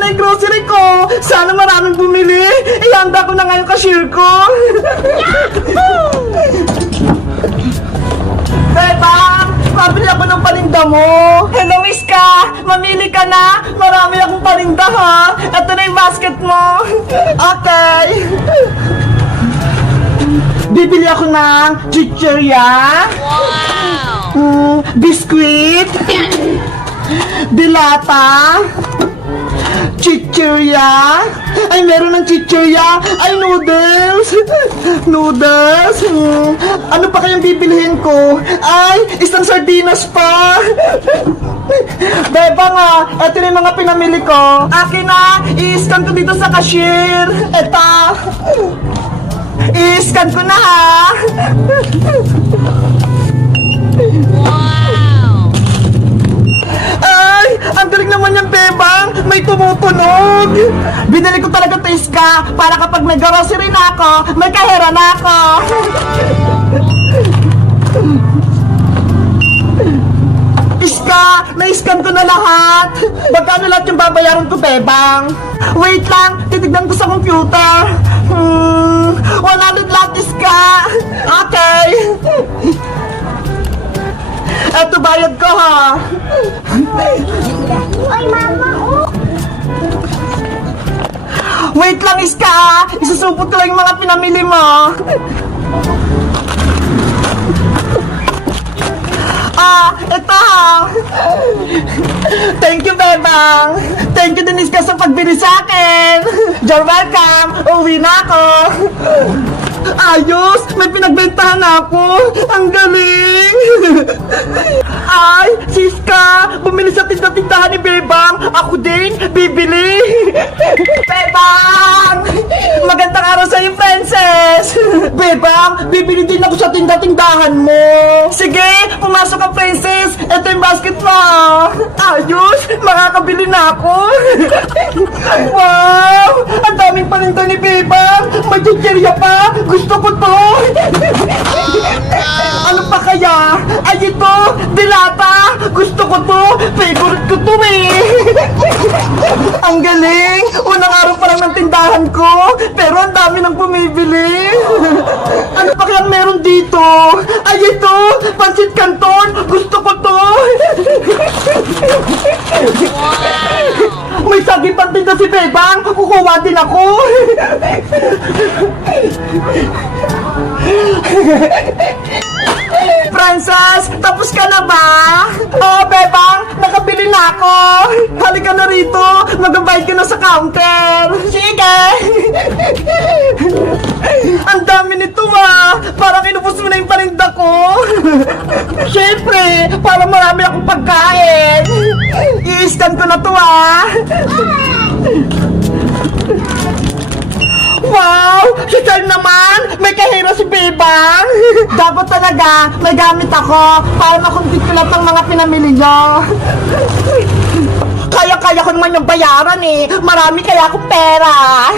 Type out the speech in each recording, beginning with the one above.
na yung grocery ko. Sana maraming bumili. Ihanda ko na nga yung cashier ko. Bebang, mabili ako ng paninda mo. Hello, Iska. Mamili ka na. Marami akong paninda, ha. Ito na yung basket mo. Okay. Bibili ako ng chichirya. Wow! Biskuit. Dilata. Chichirya. Ay, meron ng chichirya. Ay, noodles. Noodles. Ano pa kayang bibilihin ko? Ay, isang sardinas pa. Beba nga, eto na yung mga pinamili ko. Akin na, i-scan ko dito sa cashier. Eto. I-scan ko na, ha. Wow! Ay, ang galing naman yung bebang. May tumutunog. Binili ko talaga to, Iska, para kapag may grocery na ako, may kahera na ako. Iska, na-scan ko na lahat. Magkano lahat yung babayaran ko, bebang? Wait lang, titignan ko sa computer. 100 lahat, Iska. Okay. Eto, bayad ko, ha. Ay, mama, oh. Wait lang, Iska. Isusupot ko lang yung mga pinamili mo. Ito, ha. Thank you, bebang. Thank you din, Iska, sa pagbili sa akin. You're welcome. Uwi na ako. Ayos! May pinagbentahan ako! Ang galing! Ay! Siska! Bumili sa tinda-tindahan ni Bebang! Ako din! Bibili! Bebang! Magandang araw sa'yo, Princess! Bebang! Bibili din ako sa tinda-tindahan mo! Sige! Pumasok ka, Princess! Ito yung basket mo! Ayos! Makakabili na ako! Wow! Ang daming paninda ni Bebang! May chichirya pa! Gusto ko to! Ano pa kaya? Ay, ito! Dilata! Gusto ko to! Favorite ko to, eh! Ang galing! Unang araw pa lang ng tindahan ko! Pero ang dami nang bumibili! Ano pa kaya meron dito? Ay, ito! Pansit Canton! Gusto ko to! May saging pantinda si Bebang! Kukuha din ako! Frances, tapos ka na ba? Oo, Bebang, nakabili na ako. Halika na rito, magbabayad ka na sa counter. Sige. Ang dami nito, ma. Parang inubos mo na yung paninda ko. Siyempre, para marami akong pagkain. I-scan ko na to, ah. Wow! Si Charm naman! May kahira si Bebang! Dapat talaga, may gamit ako para makumpit ko lahat ng mga pinamili nyo. Kaya-kaya ko naman yung bayaran, eh. Marami kaya akong pera.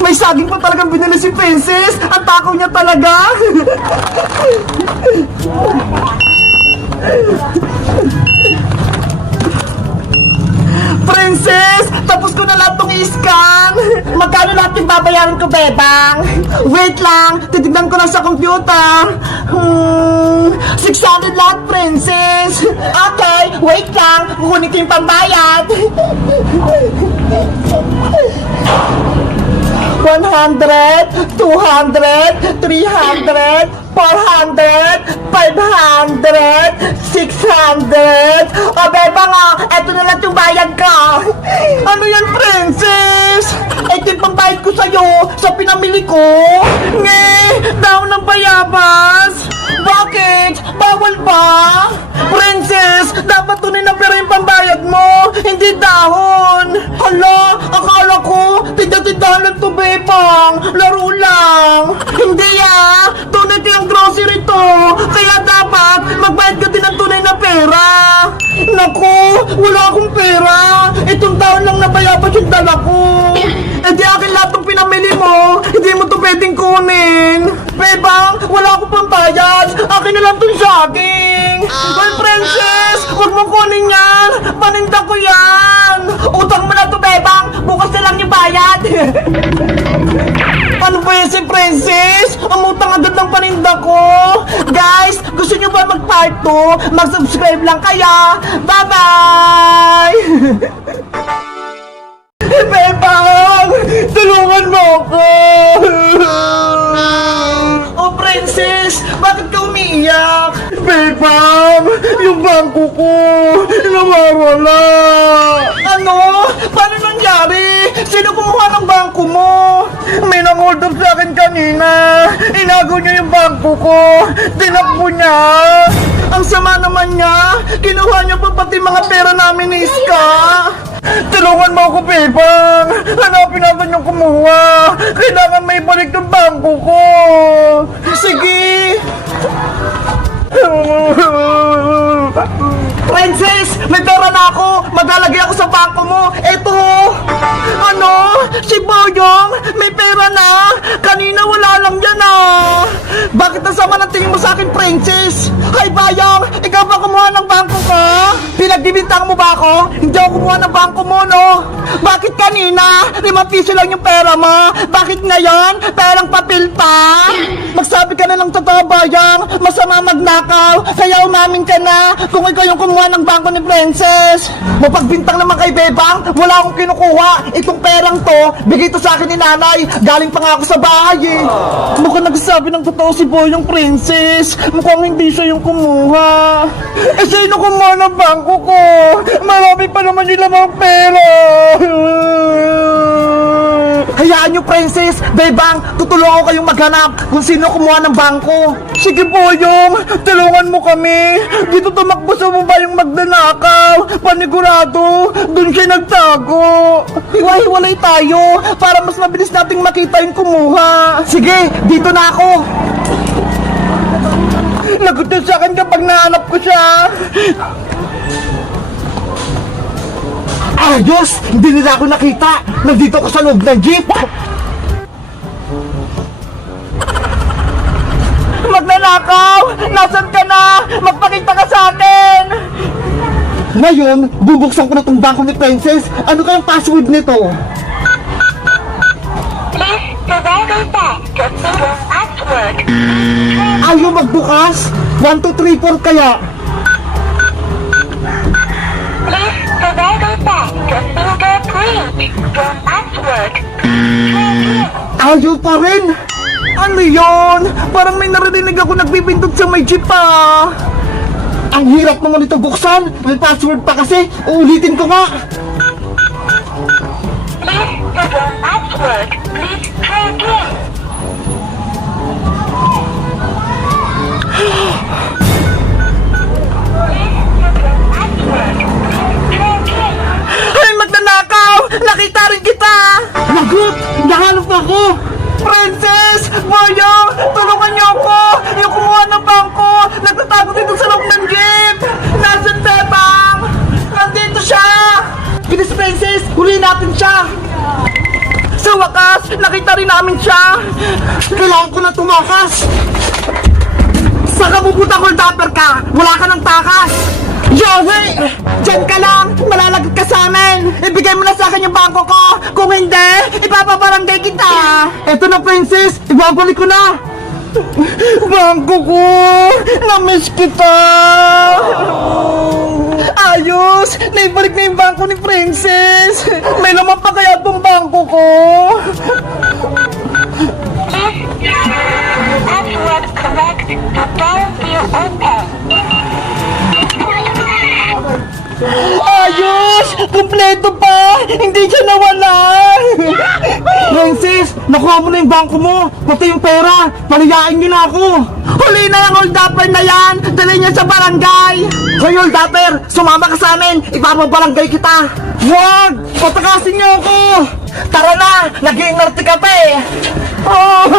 May saging pa talagang binili si Princess. Ang takaw niya talaga. Princess, tapos ko na lahat tong i-scan. Magkano lahat yung babayaran ko, Bebang? Wait lang, titignan ko na sa computer. 600 lahat, Princess. Okay, wait lang. Kukunin ko yung pambayad. 100, 200, 300, 400, 500, 600. O, Bebang, eto na lang yung bayad ka. Ano yan, Princess? Ito yung pambayad ko sa'yo sa pinamili ko. Nge, daon ng bayabas. Bakit? Bawal ba? Princess, dapat tunay na pera yung pambayad mo, hindi dahon. Hala, akala ko, tinda-tindahan lang to, Bebang. Laro lang. Hindi, tunay ko yung grocery to. Kaya dapat magbayad ka din ng tunay na pera. Naku, wala akong pera. Itong taon lang na bayabas yung dala ko. Eh di akin lahat ng pinamili mo. Hindi mo to pwedeng kunin. Bebang, wala akong pambayad. Akin na lang tong saging. Well, Princess, huwag mo kunin yan. Paninda ko yan. Utang mo na to, Bebang. ng paninda ko. Guys, gusto nyo ba mag-part 2? Mag-subscribe lang kaya. Bye-bye! Bebang! Tulungan mo ako! Oh, Princess! Bakit ka umiiyak? Bebang! Yung bangko ko! Nawawala! Ano? Paano nangyari? Sino kumuha ng bangko mo? May nang-hold up sa akin kanina. Inago niya yung bangko ko. Tinakbo niya. Ang sama naman niya. Kinuha niya pa pati mga pera namin ni Iska. Tulungan mo ako, Bebang! Hanapin natin yung kumuha! Kailangan may balik ng bangko ko! Sige! Princess! May pera na ako! Maglalagay ako sa bangko mo! Eto! Ano? Si Boyong? May pera na? Kanina wala lang yan ah! Bakit nasama ng tingin mo sa akin, Princess? Hay Bayong! Ikaw ba kumuha ng bangko ko? Pinagbibintang mo ba ako? Hindi ako kumuha ng bangko mo, no? Bakit kanina? 5 piso lang yung pera mo? Bakit ngayon? Perang papel pa? Magsabi ka na ng totoo, Bayong! Masama magnakaw! Kaya umamin ka na kung ikaw yung kumuha ng bangko ni Princess! Mapagbintang naman kay Bebang! Wala akong kinukuha! Itong perang to, bigay to sa akin ni Nanay! Galing pa nga ako sa bahay eh! Mukhang nagsasabi ng totoo si Boyong, Princess! Mukhang hindi siya yung kumuha! Eh sino kumuha ng bangko ko? Marami pa naman yung lamang pera! Hayaan nyo, Princess! Bebang, tutulungan ko kayong maghanap kung sino kumuha ng bangko! Sige, Boyong! Tulungan mo kami! Dito tumakbo sa baba yung magnanakaw! Panigurado! Doon siya nagtago! Hiwa-hiwalay tayo para mas mabilis nating makita yung kumuha! Sige, dito na ako! Lagot na sa akin kapag nahanap ko siya! Ayos! Hindi nila ako nakita! Nandito ako sa loob ng jeep! Magnanakaw! Nasaan ka na? Magpakita ka sa akin! Ngayon, bubuksan ko na tong bangko ni Princess. Ano kayang password nito? Please provide us back the single password. Ayaw magbukas? 1, 2, 3, 4 kaya? Please provide us back the fingerprint. The password. Ayaw pa rin! Ano yon? Parang may narinig ako nagbibindot sa may jeep pa! Ang hirap naman ito buksan! May password pa kasi! Uulitin ko nga! Please put the password. Please try again. Ay, magnanakaw! Nakita rin kita! Lagot! Nahanap ako! Princess! Boyong! Tulungan niyo ako! Yung kumuha ng bangko! Nagtatago dito sa loob ng jeep! Nasaan, Bebang? Nandito siya! Bilis, Princess! Huli natin siya! Sa wakas, nakita rin namin siya! Kailangan ko na tumakas! Saka pupunta hold-upper ka! Wala ka ng takas! Yowie! Diyan ka lang! Malalagot ka sa amin! Ibigay mo na sa akin yung bangko ko! Kung hindi, ipapabarangay kita! Eto na, Princess! Ibabalik ko na! Bangko ko! Namiss kita! Ayos! Naibalik na yung bangko ni Princess! May laman pa kaya itong bangko ko? Password correct. The door will open. Ayos! Kompleto pa! Hindi siya nawala! Princess! Nakuha mo na yung bangko mo! Pati yung pera! Paliyain niyo na ako! Huli na yung hold-upper na yan! Dali niya sa barangay! Hoy, hold-upper! Sumama ka sa amin! Ipapabarangay kita! Wag! Patakasin niyo ako! Tara na! Nag-iinarte ka pa eh! Oh!